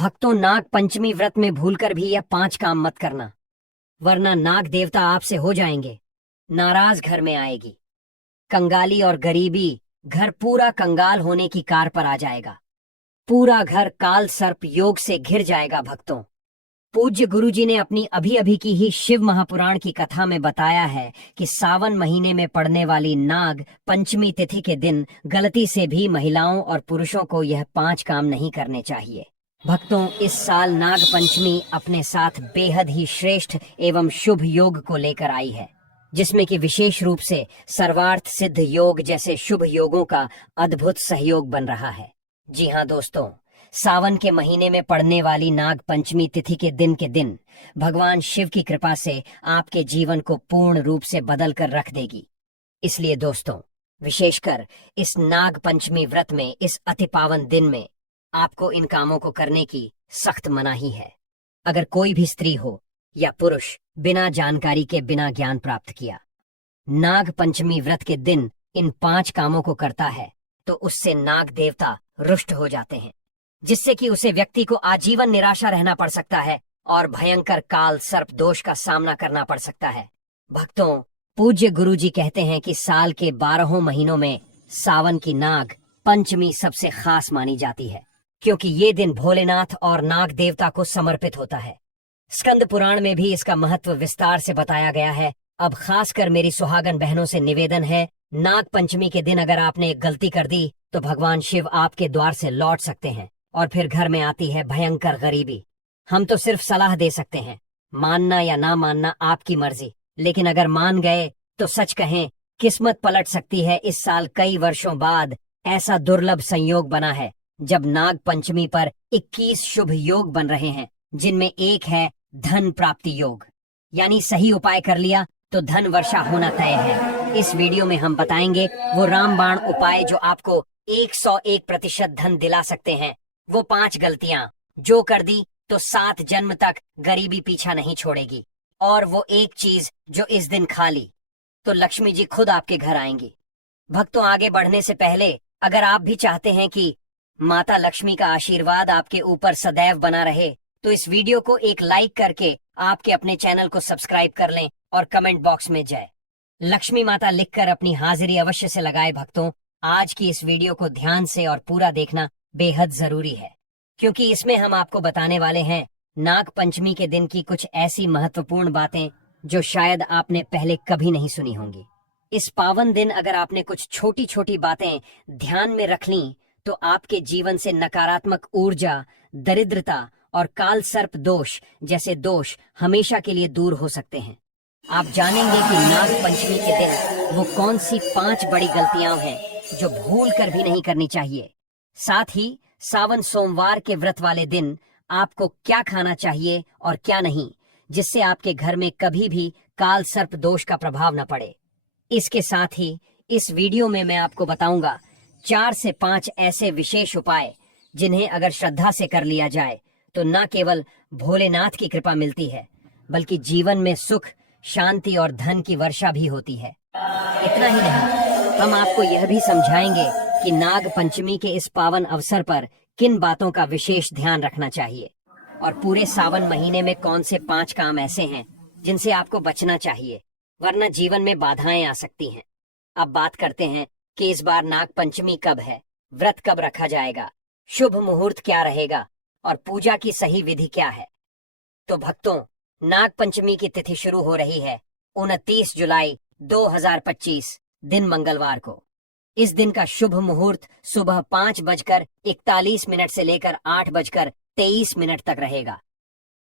भक्तों, नाग पंचमी व्रत में भूलकर भी यह 5 काम मत करना, वरना नाग देवता आपसे हो जाएंगे, नाराज घर में आएगी। कंगाली और गरीबी, घर पूरा कंगाल होने की कार पर आ जाएगा। पूरा घर काल सर्प योग से घिर जाएगा। भक्तों, पूज्य गुरुजी ने अपनी अभी अभी की ही शिव महापुराण की कथा में बताया है कि सावन महीने में पड़ने वाली नाग पंचमी तिथि के दिन गलती से भी महिलाओं और पुरुषों को यह 5 काम नहीं करने चाहिए। भक्तों, इस साल नाग पंचमी अपने साथ बेहद ही श्रेष्ठ एवं शुभ योग को लेकर आई है, जिसमें कि विशेष रूप से सर्वार्थ सिद्ध योग जैसे शुभ योगों का अद्भुत सहयोग बन रहा है। जी हाँ दोस्तों, सावन के महीने में पड़ने वाली नाग पंचमी तिथि के दिन भगवान शिव की कृपा से आपके जीवन को पूर्ण रूप से बदल कर रख देगी। इसलिए दोस्तों, विशेषकर इस नाग पंचमी व्रत में, इस अति पावन दिन में आपको इन कामों को करने की सख्त मनाही है। अगर कोई भी स्त्री हो या पुरुष बिना जानकारी के, बिना ज्ञान प्राप्त किया, नाग पंचमी व्रत के दिन इन 5 कामों को करता है तो उससे नाग देवता रुष्ट हो जाते हैं, जिससे कि उसे व्यक्ति को आजीवन निराशा रहना पड़ सकता है और भयंकर काल सर्प दोष का सामना करना पड़ सकता है। भक्तों, पूज्य गुरुजी कहते हैं कि साल के 12 महीनों में सावन की नाग पंचमी सबसे खास मानी जाती है, क्योंकि ये दिन भोलेनाथ और नाग देवता को समर्पित होता है। स्कंद पुराण में भी इसका महत्व विस्तार से बताया गया है। अब खासकर मेरी सुहागन बहनों से निवेदन है, नाग पंचमी के दिन अगर आपने एक गलती कर दी तो भगवान शिव आपके द्वार से लौट सकते हैं और फिर घर में आती है भयंकर गरीबी। हम तो सिर्फ सलाह दे सकते हैं, मानना या ना मानना आपकी मर्जी, लेकिन अगर मान गए तो सच कहें, किस्मत पलट सकती है। इस साल कई वर्षों बाद ऐसा दुर्लभ संयोग बना है जब नाग पंचमी पर 21 शुभ योग बन रहे हैं, जिनमें एक है धन प्राप्ति योग, यानी सही उपाय कर लिया तो धन वर्षा होना तय है। इस वीडियो में हम बताएंगे वो रामबाण उपाय जो आपको 101% धन दिला सकते हैं। वो 5 गलतियां जो कर दी तो 7 जन्म तक गरीबी पीछा नहीं छोड़ेगी, और वो एक चीज जो इस दिन खा ली तो लक्ष्मी जी खुद आपके घर आएंगी। भक्तों, आगे बढ़ने से पहले अगर आप भी चाहते हैं कि माता लक्ष्मी का आशीर्वाद आपके ऊपर सदैव बना रहे तो इस वीडियो को एक लाइक करके आपके अपने चैनल को सब्सक्राइब कर लें और कमेंट बॉक्स में जय लक्ष्मी माता लिखकर अपनी हाजिरी अवश्य से लगाए। भक्तों, आज की इस वीडियो को ध्यान से और पूरा देखना बेहद जरूरी है, क्योंकि इसमें हम आपको बताने वाले हैं नाग पंचमी के दिन की कुछ ऐसी महत्वपूर्ण बातें जो शायद आपने पहले कभी नहीं सुनी होंगी। इस पावन दिन अगर आपने कुछ छोटी छोटी बातें ध्यान में रख लीं तो आपके जीवन से नकारात्मक ऊर्जा, दरिद्रता और काल सर्प दोष जैसे दोष हमेशा के लिए दूर हो सकते हैं। आप जानेंगे कि नाग पंचमी के दिन वो कौन सी 5 बड़ी गलतियां हैं जो भूल कर भी नहीं करनी चाहिए। साथ ही सावन सोमवार के व्रत वाले दिन आपको क्या खाना चाहिए और क्या नहीं, जिससे आपके घर में कभी भी काल सर्प दोष का प्रभाव न पड़े। इसके साथ ही इस वीडियो में मैं आपको बताऊंगा 4 से 5 ऐसे विशेष उपाय जिन्हें अगर श्रद्धा से कर लिया जाए तो न केवल भोलेनाथ की कृपा मिलती है, बल्कि जीवन में सुख, शांति और धन की वर्षा भी होती है। इतना ही नहीं, हम आपको यह भी समझाएंगे कि नाग पंचमी के इस पावन अवसर पर किन बातों का विशेष ध्यान रखना चाहिए और पूरे सावन महीने में कौन से 5 काम ऐसे हैं जिनसे आपको बचना चाहिए, वरना जीवन में बाधाएं आ सकती हैं। अब बात करते हैं कि इस बार नाग पंचमी कब है, व्रत कब रखा जाएगा, शुभ मुहूर्त क्या रहेगा और पूजा की सही विधि क्या है। तो भक्तों, नाग पंचमी की तिथि शुरू हो रही है 29 जुलाई 2025 दिन मंगलवार को। इस दिन का शुभ मुहूर्त सुबह 5:41 से लेकर 8:23 तक रहेगा।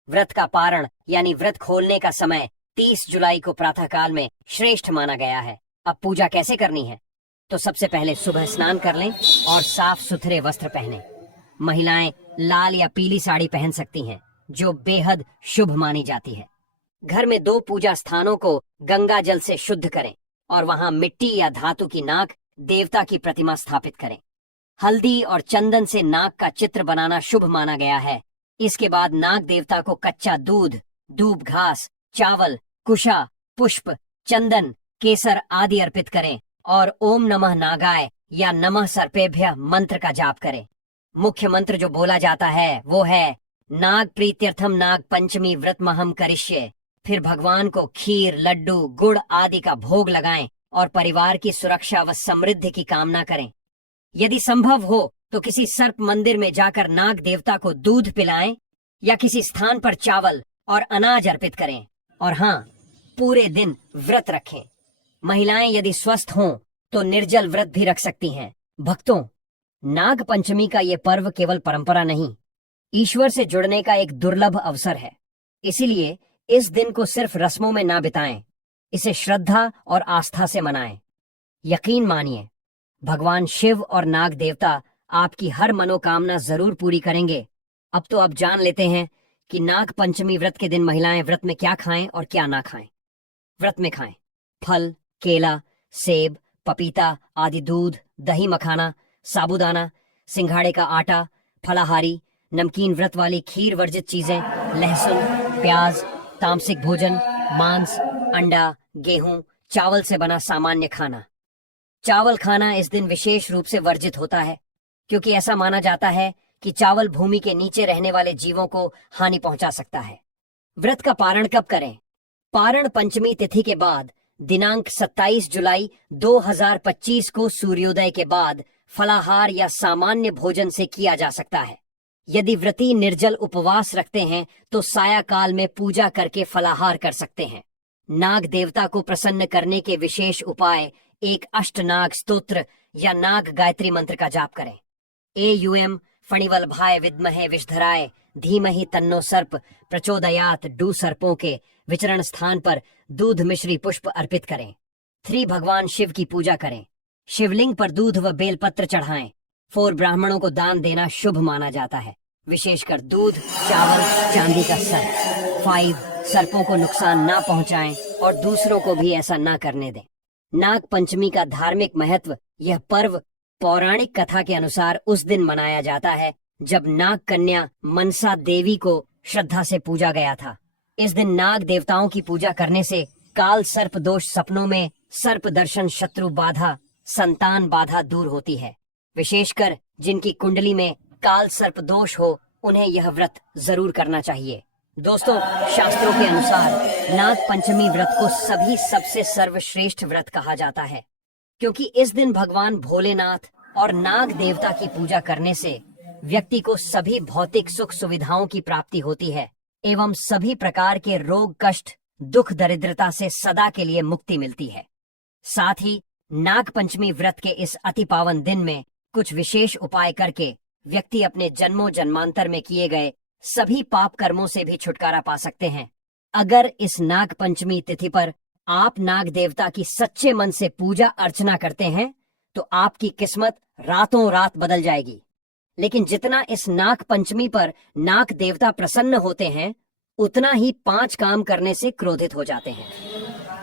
व्रत का पारण यानी व्रत खोलने का समय 30 जुलाई को प्रातःकाल में श्रेष्ठ माना गया है। अब पूजा कैसे करनी है, तो सबसे पहले सुबह स्नान कर लें और साफ सुथरे वस्त्र पहनें। महिलाएं लाल या पीली साड़ी पहन सकती हैं, जो बेहद शुभ मानी जाती है। घर में 2 पूजा स्थानों को गंगा जल से शुद्ध करें और वहां मिट्टी या धातु की नाग देवता की प्रतिमा स्थापित करें। हल्दी और चंदन से नाग का चित्र बनाना शुभ माना गया है। इसके बाद नाग देवता को कच्चा दूध, दूब घास, चावल, कुशा, पुष्प, चंदन, केसर आदि अर्पित करें और ओम नमः नागाय या नमः सर्पेभ्यः मंत्र का जाप करें। मुख्य मंत्र जो बोला जाता है वो है नाग प्रीत्यर्थम नाग पंचमी व्रत महम करिष्ये। फिर भगवान को खीर, लड्डू, गुड़ आदि का भोग लगाएं और परिवार की सुरक्षा व समृद्धि की कामना करें। यदि संभव हो तो किसी सर्प मंदिर में जाकर नाग देवता को दूध पिलाएं या किसी स्थान पर चावल और अनाज अर्पित करें। और हाँ, पूरे दिन व्रत रखें। महिलाएं यदि स्वस्थ हों तो निर्जल व्रत भी रख सकती हैं। भक्तों, नाग पंचमी का ये पर्व केवल परंपरा नहीं, ईश्वर से जुड़ने का एक दुर्लभ अवसर है। इसीलिए इस दिन को सिर्फ रस्मों में ना बिताएं, इसे श्रद्धा और आस्था से मनाएं। यकीन मानिए, भगवान शिव और नाग देवता आपकी हर मनोकामना जरूर पूरी करेंगे। अब तो आप जान लेते हैं कि नाग पंचमी व्रत के दिन महिलाएं व्रत में क्या खाएं और क्या ना खाएं। व्रत में खाएं फल, केला, सेब, पपीता आदि, दूध, दही मखाना, साबूदाना, सिंघाड़े का आटा, फलाहारी, नमकीन व्रत वाली खीर वर्जित चीजें, लहसुन, प्याज, तामसिक भोजन, मांस, अंडा, गेहूं, चावल से बना सामान्य खाना। चावल खाना इस दिन विशेष रूप से वर्जित होता है, क्योंकि ऐसा माना जाता है कि चावल भूमि के नीचे रहने वाले जीवों को हानि पहुंचा सकता है। व्रत का पारण कब करें? पारण पंचमी तिथि के बाद दिनांक 27 जुलाई 2025 को सूर्योदय के बाद फलाहार या सामान्य भोजन से किया जा सकता है। यदि व्रती निर्जल उपवास रखते हैं तो साया काल में पूजा करके फलाहार कर सकते हैं। नाग देवता को प्रसन्न करने के विशेष उपाय: एक अष्टनाग स्तोत्र या नाग गायत्री मंत्र का जाप करें। एयूएम फणिवल्भाय विद्महे विषधराय धीमहि तन्नो सर्प प्रचोदयात डू सर्पों के विचरण स्थान पर दूध मिश्री पुष्प अर्पित करें। 3 भगवान शिव की पूजा करें। शिवलिंग पर दूध व बेलपत्र चढ़ाएं। 4 ब्राह्मणों को दान देना शुभ माना जाता है, विशेषकर दूध, चावल, चांदी का सर्प। 5 सर्पों को नुकसान ना पहुंचाएं और दूसरों को भी ऐसा ना करने दें। नाग पंचमी का धार्मिक महत्व: यह पर्व पौराणिक कथा के अनुसार उस दिन मनाया जाता है जब नाग कन्या मनसा देवी को श्रद्धा से पूजा गया था। इस दिन नाग देवताओं की पूजा करने से काल सर्प दोष, सपनों में सर्प दर्शन, शत्रु बाधा, संतान बाधा दूर होती है। विशेषकर जिनकी कुंडली में काल सर्प दोष हो, उन्हें यह व्रत जरूर करना चाहिए। दोस्तों, शास्त्रों के अनुसार नाग पंचमी व्रत को सभी सबसे सर्वश्रेष्ठ व्रत कहा जाता है, क्योंकि इस दिन भगवान भोलेनाथ और नाग देवता की पूजा करने से व्यक्ति को सभी भौतिक सुख सुविधाओं की प्राप्ति होती है एवं सभी प्रकार के रोग, कष्ट, दुख, दरिद्रता से सदा के लिए मुक्ति मिलती है। साथ ही नाग पंचमी व्रत के इस अति पावन दिन में कुछ विशेष उपाय करके व्यक्ति अपने जन्मों जन्मांतर में किए गए सभी पाप कर्मों से भी छुटकारा पा सकते हैं। अगर इस नाग पंचमी तिथि पर आप नाग देवता की सच्चे मन से पूजा अर्चना करते हैं तो आपकी किस्मत रातों रात बदल जाएगी। लेकिन जितना इस नाग पंचमी पर नाग देवता प्रसन्न होते हैं, उतना ही 5 काम करने से क्रोधित हो जाते हैं।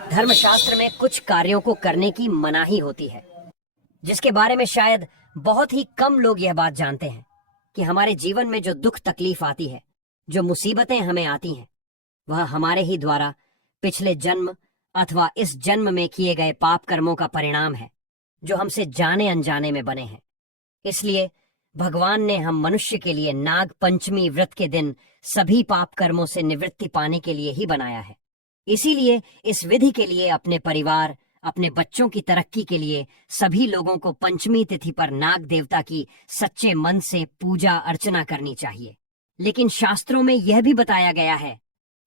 धर्मशास्त्र में कुछ कार्यों को करने की मनाही होती है, जिसके बारे में शायद बहुत ही कम लोग यह बात जानते हैं कि हमारे जीवन में जो दुख तकलीफ आती है, जो मुसीबतें हमें आती हैं, वह हमारे ही द्वारा पिछले जन्म अथवा इस जन्म में किए गए पाप कर्मों का परिणाम है, जो हमसे जाने अनजाने में बने हैं। इसलिए भगवान ने हम मनुष्य के लिए नाग पंचमी व्रत के दिन सभी पाप कर्मों से निवृत्ति पाने के लिए ही बनाया है। इसीलिए इस विधि के लिए अपने परिवार, अपने बच्चों की तरक्की के लिए सभी लोगों को पंचमी तिथि पर नाग देवता की सच्चे मन से पूजा अर्चना करनी चाहिए। लेकिन शास्त्रों में यह भी बताया गया है,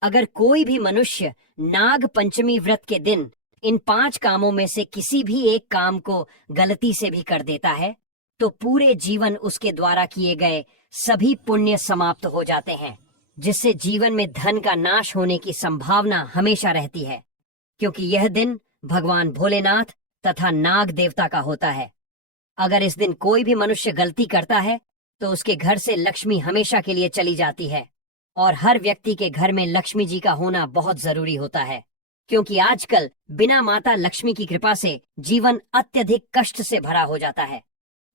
अगर कोई भी मनुष्य नाग पंचमी व्रत के दिन इन 5 कामों में से किसी भी एक काम को गलती से भी कर देता है, तो पूरे जीवन उसके द्वारा किए गए सभी पुण्य समाप्त हो जाते हैं, जिससे जीवन में धन का नाश होने की संभावना हमेशा रहती है, क्योंकि यह दिन भगवान भोलेनाथ तथा नाग देवता का होता है। अगर इस दिन कोई भी मनुष्य गलती करता है तो उसके घर से लक्ष्मी हमेशा के लिए चली जाती है, और हर व्यक्ति के घर में लक्ष्मी जी का होना बहुत जरूरी होता है, क्योंकि आजकल बिना माता लक्ष्मी की कृपा से जीवन अत्यधिक कष्ट से भरा हो जाता है।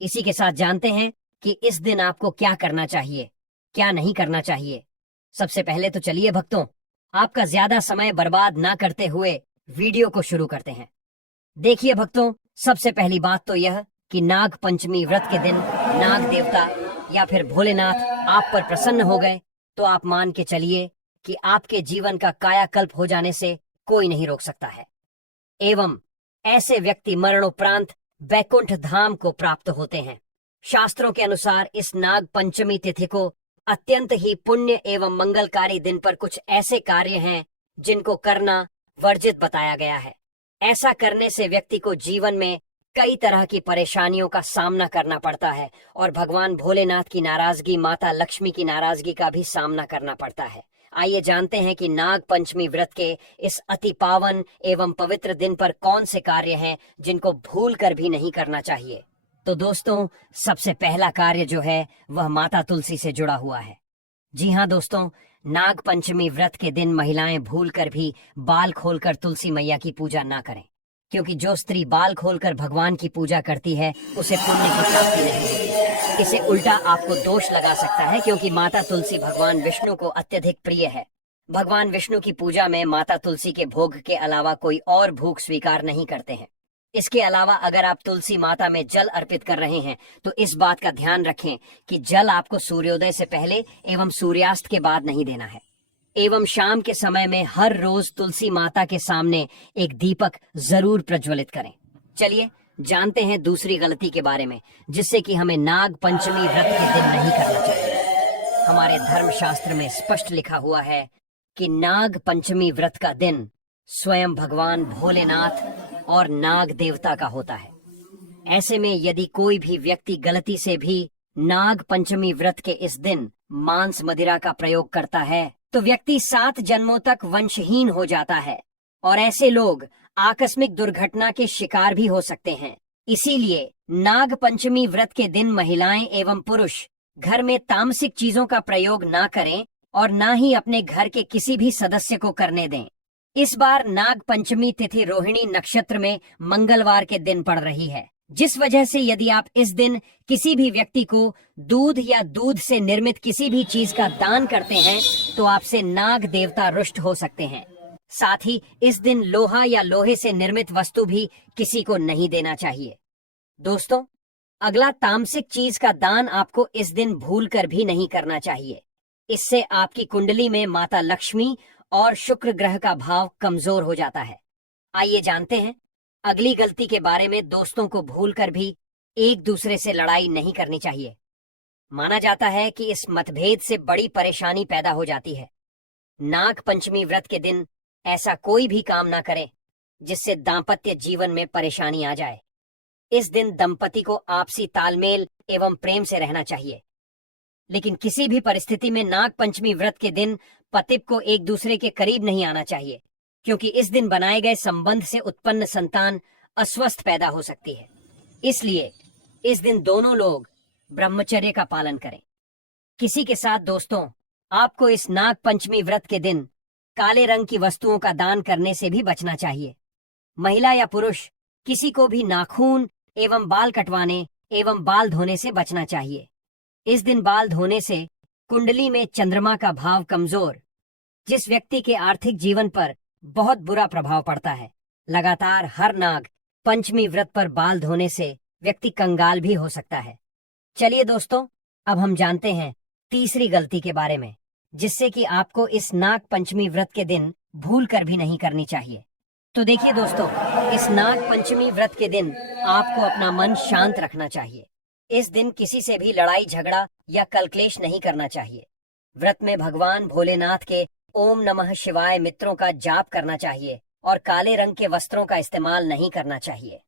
इसी के साथ जानते हैं कि इस दिन आपको क्या करना चाहिए, क्या नहीं करना चाहिए। सबसे पहले तो चलिए भक्तों, आपका ज्यादा समय बर्बाद ना करते हुए वीडियो को शुरू करते हैं। देखिए भक्तों, सबसे पहली बात तो यह कि नाग पंचमी व्रत के दिन नाग देवता या फिर भोलेनाथ आप पर प्रसन्न हो गए तो आप मान के चलिए कि आपके जीवन का कायाकल्प हो जाने से कोई नहीं रोक सकता है। एवं ऐसे व्यक्ति मरणोपरांत वैकुंठ धाम को प्राप्त होते हैं। शास्त्रों के अनुसार इस नाग पंचमी तिथि को अत्यंत ही पुण्य एवं मंगलकारी दिन पर कुछ ऐसे कार्य हैं जिनको करना वर्जित बताया गया है। ऐसा करने से व्यक्ति को जीवन में कई तरह की परेशानियों का सामना करना पड़ता है और भगवान भोलेनाथ की नाराजगी, माता लक्ष्मी की नाराजगी का भी सामना करना पड़ता है। आइए जानते हैं कि नाग पंचमी व्रत के इस अति पावन एवं पवित्र दिन पर कौन से कार्य हैं जिनको भूल कर भी नहीं करना चाहिए। तो दोस्तों, सबसे पहला कार्य जो है वह माता तुलसी से जुड़ा हुआ है। जी हाँ दोस्तों, नाग पंचमी व्रत के दिन महिलाएं भूल कर भी बाल खोलकर तुलसी मैया की पूजा ना करें, क्योंकि जो स्त्री बाल खोलकर भगवान की पूजा करती है उसे पुण्य की प्राप्ति नहीं होती। इसे उल्टा आपको दोष लगा सकता है, क्योंकि माता तुलसी भगवान विष्णु को अत्यधिक प्रिय है। भगवान विष्णु की पूजा में माता तुलसी के भोग के अलावा कोई और भोग स्वीकार नहीं करते हैं। इसके अलावा अगर आप तुलसी माता में जल अर्पित कर रहे हैं तो इस बात का ध्यान रखें कि जल आपको सूर्योदय से पहले एवं सूर्यास्त के बाद नहीं देना है। एवं शाम के समय में हर रोज तुलसी माता के सामने एक दीपक जरूर प्रज्वलित करें। चलिए जानते हैं दूसरी गलती के बारे में, जिससे कि हमें नाग पंचमी व्रत के दिन नहीं करना चाहिए। हमारे धर्मशास्त्र में स्पष्ट लिखा हुआ है कि नाग पंचमी व्रत का दिन स्वयं भगवान भोलेनाथ और नाग देवता का होता है। ऐसे में यदि कोई भी व्यक्ति गलती से भी नाग पंचमी व्रत के इस दिन मांस मदिरा का प्रयोग करता है तो व्यक्ति 7 जन्मों तक वंशहीन हो जाता है और ऐसे लोग आकस्मिक दुर्घटना के शिकार भी हो सकते हैं। इसीलिए नाग पंचमी व्रत के दिन महिलाएं एवं पुरुष घर में तामसिक चीजों का प्रयोग ना करें और ना ही अपने घर के किसी भी सदस्य को करने दें। इस बार नाग पंचमी तिथि रोहिणी नक्षत्र में मंगलवार के दिन पड़ रही है, जिस वजह से यदि आप इस दिन किसी भी व्यक्ति को दूध या दूध से निर्मित किसी भी चीज का दान करते हैं तो आपसे नाग देवता रुष्ट हो सकते हैं। साथ ही इस दिन लोहा या लोहे से निर्मित वस्तु भी किसी को नहीं देना चाहिए। दोस्तों, अगला तामसिक चीज का दान आपको इस दिन भूल कर भी नहीं करना चाहिए। इससे आपकी कुंडली में माता लक्ष्मी और शुक्र ग्रह का भाव कमजोर हो जाता है। आइए जानते हैं अगली गलती के बारे में। दोस्तों को भूलकर भी एक दूसरे से लड़ाई नहीं करनी चाहिए। माना जाता है कि इस मतभेद से बड़ी परेशानी पैदा हो जाती है। नाग पंचमी व्रत के दिन ऐसा कोई भी काम ना करें जिससे दाम्पत्य जीवन में परेशानी आ जाए। इस दिन दंपति को आपसी तालमेल एवं प्रेम से रहना चाहिए, लेकिन किसी भी परिस्थिति में नाग पंचमी व्रत के दिन पति को एक दूसरे के करीब नहीं आना चाहिए, क्योंकि इस दिन बनाए गए संबंध से उत्पन्न संतान अस्वस्थ पैदा हो सकती है। इसलिए इस दिन दोनों लोग ब्रह्मचर्य का पालन करें। किसी के साथ दोस्तों, आपको इस नाग पंचमी व्रत के दिन काले रंग की वस्तुओं का दान करने से भी बचना चाहिए। महिला या पुरुष किसी को भी नाखून एवं बाल कटवाने एवं बाल धोने से बचना चाहिए। इस दिन बाल धोने से कुंडली में चंद्रमा का भाव कमजोर, जिस व्यक्ति के आर्थिक जीवन पर बहुत बुरा प्रभाव पड़ता है। लगातार हर नाग पंचमी व्रत पर बाल धोने से व्यक्ति कंगाल भी हो सकता है। चलिए दोस्तों, अब हम जानते हैं तीसरी गलती के बारे में, जिससे कि आपको इस नाग पंचमी व्रत के दिन भूल कर भी नहीं करनी चाहिए। तो देखिए दोस्तों, इस नाग पंचमी व्रत के दिन आपको अपना मन शांत रखना चाहिए। इस दिन किसी से भी लड़ाई झगड़ा या कलक्लेश नहीं करना चाहिए। व्रत में भगवान भोलेनाथ के ओम नमः शिवाय मित्रों का जाप करना चाहिए और काले रंग के वस्त्रों का इस्तेमाल नहीं करना चाहिए।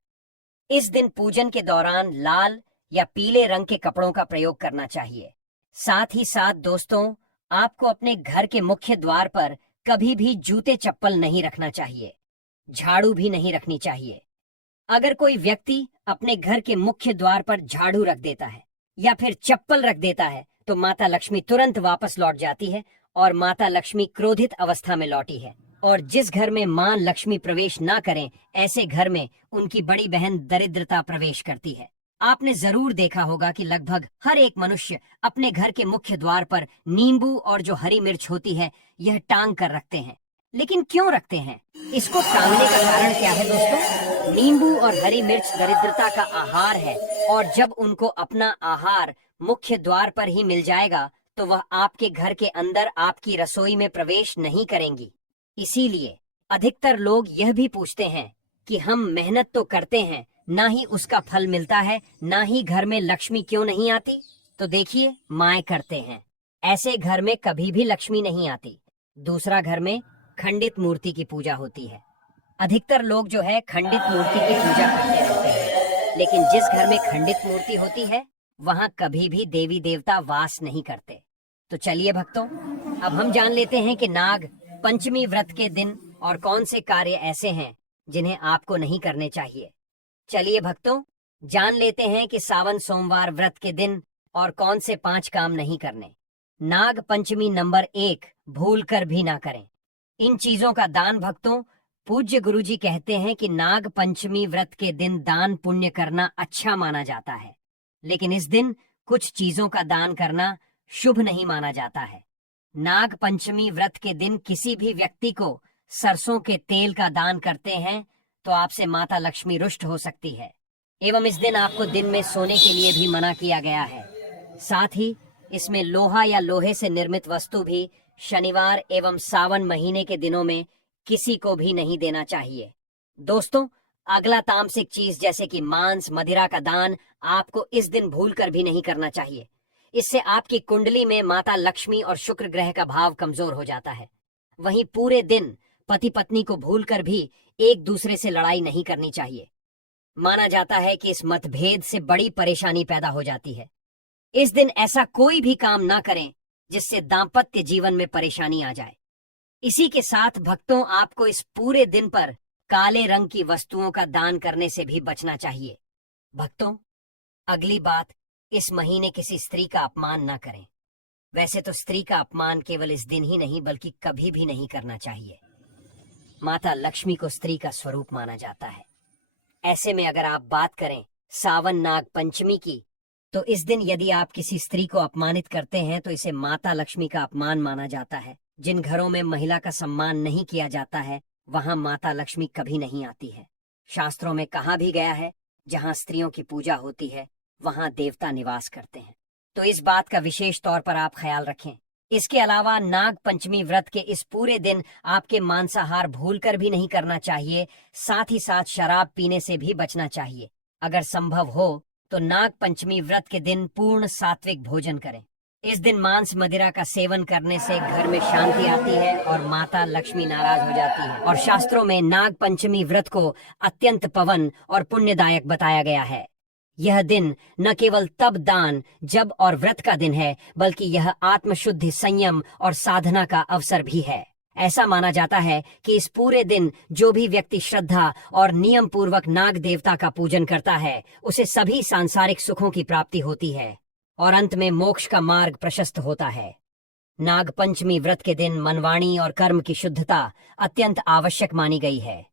इस दिन पूजन के दौरान लाल या पीले रंग के कपड़ों का प्रयोग करना चाहिए। साथ ही साथ दोस्तों, आपको अपने घर के मुख्य द्वार पर कभी भी जूते चप्पल नहीं रखना चाहिए। झाड़ू भी नहीं रखनी चाहिए। अगर कोई व्यक्ति अपने घर के मुख्य द्वार पर झाड़ू रख देता है या फिर चप्पल रख देता है तो माता लक्ष्मी तुरंत वापस लौट जाती है और माता लक्ष्मी क्रोधित अवस्था में लौटी है। और जिस घर में मां लक्ष्मी प्रवेश ना करें, ऐसे घर में उनकी बड़ी बहन दरिद्रता प्रवेश करती है। आपने जरूर देखा होगा कि लगभग हर एक मनुष्य अपने घर के मुख्य द्वार पर नींबू और जो हरी मिर्च होती है यह टांग कर रखते हैं। लेकिन क्यों रखते हैं? इसको टांगने का कारण क्या है दोस्तों? नींबू और हरी मिर्च दरिद्रता का आहार है और जब उनको अपना आहार मुख्य द्वार पर ही मिल जाएगा तो वह आपके घर के अंदर आपकी रसोई में प्रवेश नहीं करेंगी। इसीलिए अधिकतर लोग यह भी पूछते हैं कि हम मेहनत तो करते हैं, ना ही उसका फल मिलता है, ना ही घर में लक्ष्मी क्यों नहीं आती। तो देखिए, माएं करते हैं, ऐसे घर में कभी भी लक्ष्मी नहीं आती। दूसरा, घर में खंडित मूर्ति की पूजा होती है। अधिकतर लोग जो है खंडित मूर्ति की पूजा करते रहते हैं, लेकिन जिस घर में खंडित मूर्ति होती है वहां कभी भी देवी देवता वास नहीं करते। तो चलिए भक्तों, अब हम जान लेते हैं कि नाग पंचमी व्रत के दिन और कौन से कार्य ऐसे हैं जिन्हें आपको नहीं करने चाहिए। चलिए भक्तों, जान लेते हैं कि सावन सोमवार व्रत के दिन और कौन से 5 काम नहीं करने। नाग पंचमी नंबर 1, भूल कर भी ना करें। इन चीजों का दान भक्तों, पूज्य गुरुजी कहते हैं कि नाग पंचमी व्रत के दिन दान पुण्य करना अच्छा माना जाता है, लेकिन इस दिन कुछ चीजों का दान करना शुभ नहीं माना जाता है। नाग पंचमी व्रत के दिन किसी भी व्यक्ति को सरसों के तेल का दान करते हैं तो आपसे माता लक्ष्मी रुष्ट हो सकती है, एवं इस दिन आपको दिन में सोने के लिए भी मना किया गया है। साथ ही इसमें लोहा या लोहे से निर्मित वस्तु भी शनिवार एवं सावन महीने के दिनों में किसी को भी नहीं देना चाहिए। दोस्तों, अगला तामसिक चीज जैसे कि मांस मदिरा का दान आपको इस दिन भूलकर भी नहीं करना चाहिए। इससे आपकी कुंडली में माता लक्ष्मी और शुक्र ग्रह का भाव कमजोर हो जाता है। वहीं पूरे दिन पति पत्नी को भूलकर भी एक दूसरे से लड़ाई नहीं करनी चाहिए। माना जाता है कि इस मतभेद से बड़ी परेशानी पैदा हो जाती है। इस दिन ऐसा कोई भी काम ना करें जिससे दाम्पत्य जीवन में परेशानी आ जाए। इसी के साथ भक्तों, आपको इस पूरे दिन पर काले रंग की वस्तुओं का दान करने से भी बचना चाहिए। भक्तों, अगली बात, इस महीने किसी स्त्री का अपमान ना करें। वैसे तो स्त्री का अपमान केवल इस दिन ही नहीं बल्कि कभी भी नहीं करना चाहिए। माता लक्ष्मी को स्त्री का स्वरूप माना जाता है। ऐसे में अगर आप बात करें सावन नाग पंचमी की, तो इस दिन यदि आप किसी स्त्री को अपमानित करते हैं तो इसे माता लक्ष्मी का अपमान माना जाता है। जिन घरों में महिला का सम्मान नहीं किया जाता है वहां माता लक्ष्मी कभी नहीं आती है। शास्त्रों में कहा भी गया है, जहां स्त्रियों की पूजा होती है वहां देवता निवास करते हैं। तो इस बात का विशेष तौर पर आप ख्याल रखें। इसके अलावा नाग पंचमी व्रत के इस पूरे दिन आपके मांसाहार भूलकर भी नहीं करना चाहिए। साथ ही साथ शराब पीने से भी बचना चाहिए। अगर संभव हो तो नाग पंचमी व्रत के दिन पूर्ण सात्विक भोजन करें। इस दिन मांस मदिरा का सेवन करने से घर में शांति आती है और माता लक्ष्मी नाराज हो जाती है। और शास्त्रों में नाग पंचमी व्रत को अत्यंत पवन और पुण्यदायक बताया गया है। यह दिन न केवल तप दान जप और व्रत का दिन है, बल्कि यह आत्मशुद्धि, संयम और साधना का अवसर भी है। ऐसा माना जाता है कि इस पूरे दिन जो भी व्यक्ति श्रद्धा और नियम पूर्वक नाग देवता का पूजन करता है उसे सभी सांसारिक सुखों की प्राप्ति होती है और अंत में मोक्ष का मार्ग प्रशस्त होता है। नाग पंचमी व्रत के दिन मनवाणी और कर्म की शुद्धता अत्यंत आवश्यक मानी गई है।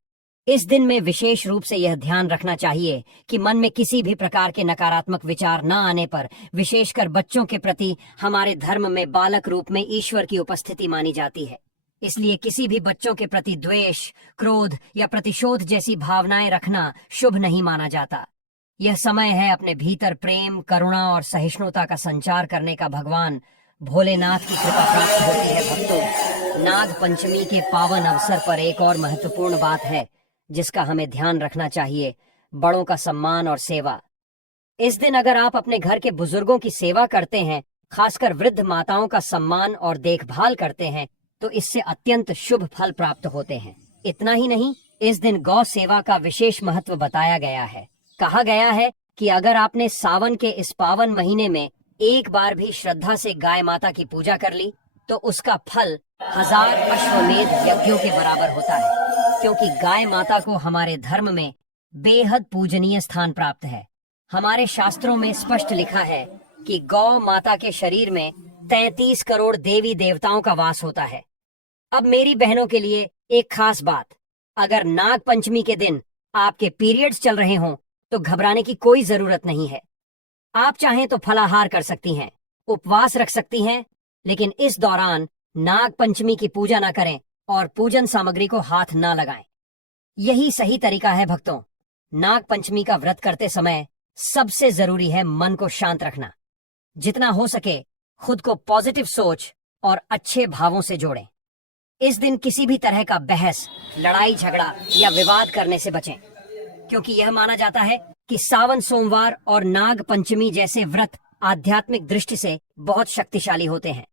इस दिन में विशेष रूप से यह ध्यान रखना चाहिए कि मन में किसी भी प्रकार के नकारात्मक विचार न आने पर, विशेषकर बच्चों के प्रति हमारे धर्म में बालक रूप में ईश्वर की उपस्थिति मानी जाती है। इसलिए किसी भी बच्चों के प्रति द्वेष, क्रोध या प्रतिशोध जैसी भावनाएं रखना शुभ नहीं माना जाता। यह समय है अपने भीतर प्रेम, करुणा और सहिष्णुता का संचार करने का। भगवान भोलेनाथ की कृपा प्राप्त होती है। भक्तों, नाग पंचमी के पावन अवसर पर एक और महत्वपूर्ण बात है जिसका हमें ध्यान रखना चाहिए, बड़ों का सम्मान और सेवा। इस दिन अगर आप अपने घर के बुजुर्गों की सेवा करते हैं, खासकर वृद्ध माताओं का सम्मान और देखभाल करते हैं, तो इससे अत्यंत शुभ फल प्राप्त होते हैं। इतना ही नहीं, इस दिन गौ सेवा का विशेष महत्व बताया गया है। कहा गया है कि अगर आपने सावन के इस पावन महीने में एक बार भी श्रद्धा से गाय माता की पूजा कर ली तो उसका फल 1000 अश्वमेध यज्ञों के बराबर होता है, क्योंकि गाय माता को हमारे धर्म में बेहद पूजनीय स्थान प्राप्त है। हमारे शास्त्रों में स्पष्ट लिखा है कि गौ माता के शरीर में 33 करोड़ देवी देवताओं का वास होता है। अब मेरी बहनों के लिए एक खास बात, अगर नाग पंचमी के दिन आपके पीरियड्स चल रहे हों तो घबराने की कोई जरूरत नहीं है। आप चाहें तो फलाहार कर सकती हैं, उपवास रख सकती हैं, लेकिन इस दौरान नाग पंचमी की पूजा ना करें और पूजन सामग्री को हाथ ना लगाएं। यही सही तरीका है भक्तों। नाग पंचमी का व्रत करते समय सबसे जरूरी है मन को शांत रखना। जितना हो सके खुद को पॉजिटिव सोच और अच्छे भावों से जोड़ें। इस दिन किसी भी तरह का बहस, लड़ाई झगड़ा या विवाद करने से बचें, क्योंकि यह माना जाता है कि सावन सोमवार और नाग पंचमी जैसे व्रत आध्यात्मिक दृष्टि से बहुत शक्तिशाली होते हैं।